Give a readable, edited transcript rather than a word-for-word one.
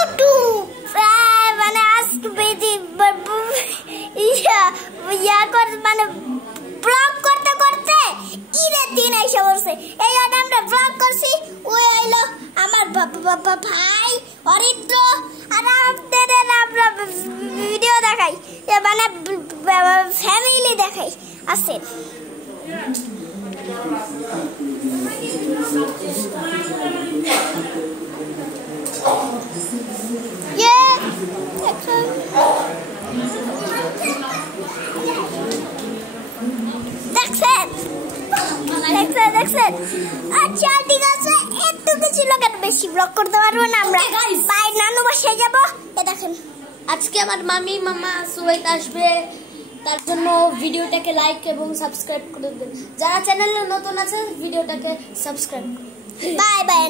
YouTube মানে আজকে বেশি ইয়া করে মানে ব্লগ করতে করতে ঈদের দিন এসে বলছে এই আমরা ব্লগ করছি ওই আইলো আমার ভাই অরিত্র আর আপনাদের আমরা ভিডিও দেখাই মানে ফ্যামিলি দেখাই আছে আচ্ছা ঠিক আছে একটু কিছু লোক বেশি ব্লগ করতে পারবো না আমরা বাই নানু বাসায় যাবো এ দেখেন আজকে আমার মামি মামা সুয়েত আসবে তার জন্য ভিডিওটাকে লাইক এবং সাবস্ক্রাইব করে দেন যারা চ্যানেলে নতুন আছে ভিডিওটাকে সাবস্ক্রাইব করুন বাই বাই